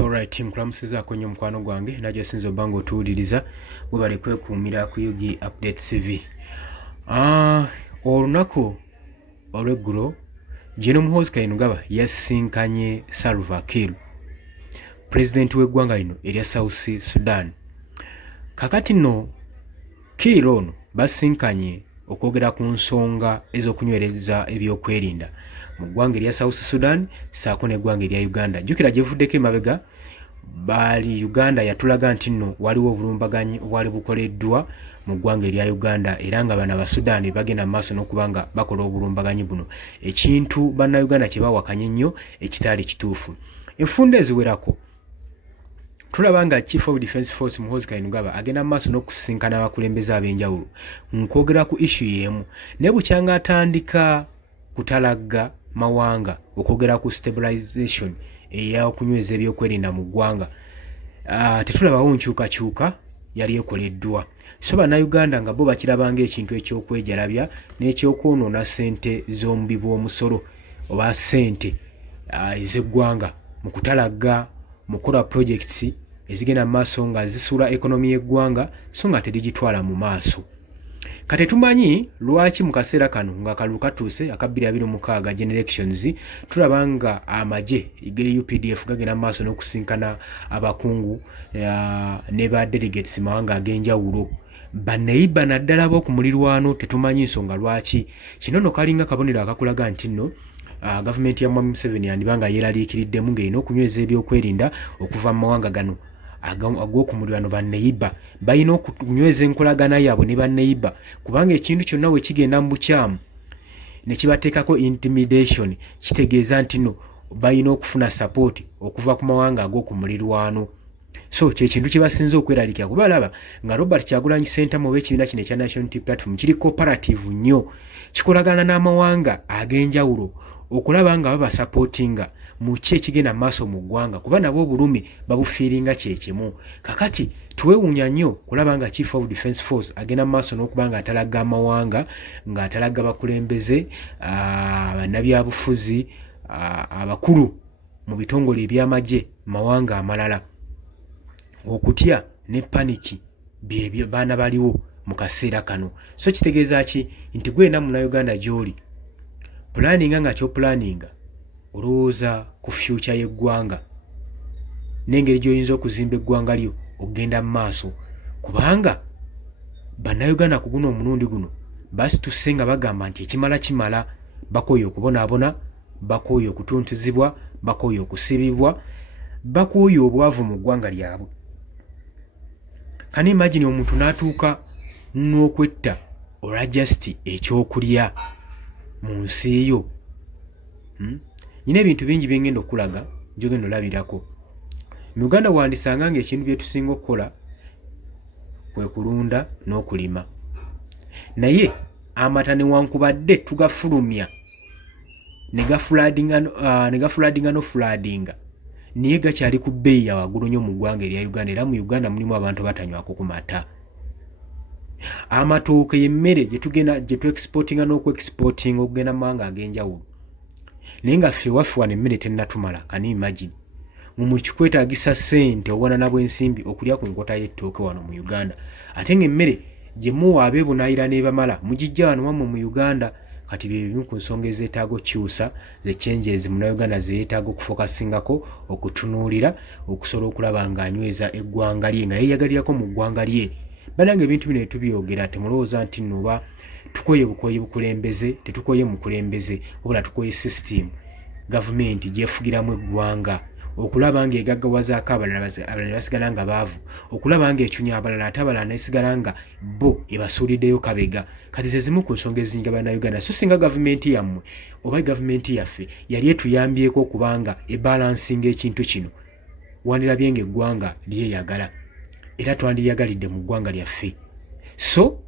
Alright, nkulamusizaako nnyo mukwano gwange najjo sinza obanga otuwuliriza webale kwekuumira ku Yugi Update TV. Olunaku olw'eggulo General Muhoozi Kainerugaba yasinkanye Salva Kiir, pulezidenti w'eggwanga lino erya South Sudan. Kakati nno Kiir ono basinkanye okwogera ku nsonga ez'okunywereza ebyokwerinda mu ggwanga erya South Sudan saako n'eggwanga erya Uganda. Jjukira gye buvuddeko emabega bali Uganda yatulaga nti nno waliwo obulumbaganyi obwali bukoleddwa mu ggwanga erya Uganda era nga bano Abasudaani bagenda mu maaso n'okuba nga bakola obulumbaganyi buno, ekintu bannayuganda kye bawakanya ennyo ekitaali kituufu. Enfunda eziwerako tulaba nga Chief of Defence Force Muhoozi Kainerugaba agenda mu maaso n'okusisinkana abakulembeze ab'enjawulo nkwogera ku issue y'emu, ne bukyanga atandika kutalagga mawanga okwogera ku stabilization ey'okunyweza ebyokwerinda mu ggwanga. Tetulabawo nkyukakyuka yali ekoleddwa, so bannayuganda nga bo bakirabanga ekintu eky'okwejalabya n'ekyokwonoona ssente z'omubi bw'omusolo oba ssente ez'eggwanga mu kutalagga mu kukola projects ezigenda mu maaso nga zisuula ekonomi y'eggwanga so nga terigitwala mu maaso. Kati tumanyi lwaki mu kaseera kano nga akalulu katuuse aka 2026 general elections tulaba nga amagye ge UPDF gagenda mu maaso n'okusinkana abakungu ne ba delegates mawanga ag'enjawulo. Baneiba naddala b'okumulirwano tetumanyi nsonga lwaki. Kino nno kalinga kabonero akakulaga nti nno gavumenti ya Mwami Museveni yandibanga yeeraliikiriddemu ng'erina okunyweza ebyokwerinda okuva mu mawanga gano ag'okumulirwano. Baneiba balina okunyweza enkolagana yaabwe ne baneiba, kubanga ekintu kyonna bwe kigenda mu bukyamu ne kibateekako intimidation kitegeeza nti nno balina okufuna support okuva ku mawanga ag'okumulirwano. So kyekintu kye basinze okweraliikira kuba balaba nga Robert Kyagulanyi Ssentamu ow'ekibiina kino ekya National Unity Platform kiri cooperative nnyo, kikolagana n'amawanga ag'enjawulo okulaba nga babasapootinga mu ki ekigenda mu maaso mu ggwanga, kuba nabo obulumi babufiiringa kyekimu. Kakati tuwewuunya nnyo kulaba nga Chief of Defence Force agenda mu maaso n'okuba nga atalagga amawanga, ng'atalagga bakulembeze, bannabyabufuzi, abakulu mu bitongole eby'amagye mawanga amalala. Okutya ne paniki byebyo baana baliwo mu kaseera kano. So kitegeeza ki? Nti gwenda munnayuganda gy'oli pulaninga nga kyopulaninga olowooza ku future y'eggwanga n'engeri gy'oyinza okuzimba eggwanga lyo okugenda mu maaso, kubanga bannayuganda ku guno omulundi guno basituse nga bagamba nti ekimala kimala. Bakooye okubonaabona, bakooye okutuntuzibwa, bakooye okusibibwa, bakooye obwavu mu ggwanga lyabwe. Kani imagine omuntu n'atuuka n'okwetta olwa just ekyokulya mu nsi eyo. Nyina ebintu bingi byengenda okulaga gyogenda olabirako. Mu Uganda wandisanga nga ekintu bye tusinga okukola kwe kulunda n'okulima, naye amata newankubadde tugafulumya ne gafuladinga n'ofuladinga naye gakyali ku bbeeyi ya waggulu nnyo mu ggwanga erya Uganda, era mu Uganda mulimu abantu batanywako ku mata. Amatooke y'emmere gye tu-exportinga n'okweexportinga okugenda mu mawanga ag'enjawulo, naye nga ffe waffe wano emmere tennatumala. Kani imagine mu kikwetaagisa ssente obwanana bw'ensimbi okulya ku nkota y'ettooke wano mu Uganda, ate ng'emmere gye muwa abeebunaayira n'ebamala mugijja wano wammwe mu Uganda. Kati bye bimu ku nsonga ezeetaaga okukyusa ze changes munnayuganda ze yeetaaga okufokasingako, okutunuulira, okusobola okulaba ng'anyweza eggwanga lye nga yeeyagalirako mu ggwanga lye. Bannange ebintu bino tubyogera temulowooza nti nno oba tukoye bukoye bukulembeze, tetukoye mukulembeze wabula tukoye system gavumenti gyefugiramu eggwanga, okulaba nga egaggawazaako abalala basigala nga baavu, okulaba nga ecunya abalala ate abalala nesigala nga bo ebasuuliddeyo kabega. Kati ze zimu ku nsonga ezinyiga bannayuganda. So singa gavumenti yammwe oba gavumenti yaffe yali etuyambyeko okubanga ebalansinga ekintu kino, wandirabye nga eggwanga lyeyagala era twandiyagalidde mu ggwanga lyaffe. So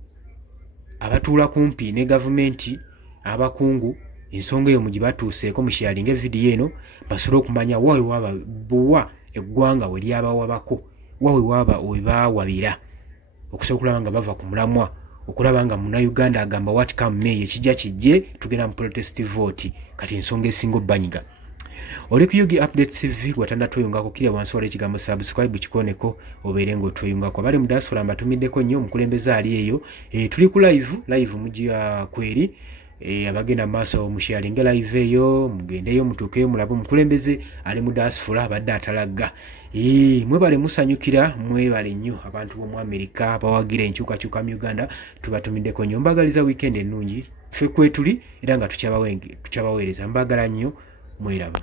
abatuula kumpi ne gavumenti, abakungu, ensonga eyo mugibatuuseeko musharinga evidiyo eno basobole okumanya waawe waaba buwa eggwanga we lyabawabako, waawe waaba we baawabira, okusobola okulaba nga bava ku mulamwa, okulaba nga munnayuganda agamba what come May ekijja kijje tugenda mu protest vote. Kati ensonga esinga obbanyiga Oli ku Yugi Updates TV watanda tweyungako kirya wansi wali ekigambo subscribe kikoneko obeere ng'otweyungako. Abali mu diaspora mbatumiddeko nnyo omukulembeze ali eyo. Tuli ku live mujja kweri. Abagenda maaso musharinge live eyo mugendeyo mutuukeyo mulabe omukulembeze ali mu diaspora abadde atalagga. Mwebale musanyukira mwebale nnyo abantu b'omu Amerika bawagira enkyukakyuka mu Uganda tubatumiddeko nnyo. Mbagaliza weekend ennungi ffe kwetuli era nga tukyabaweereza mbagala nnyo mweraba.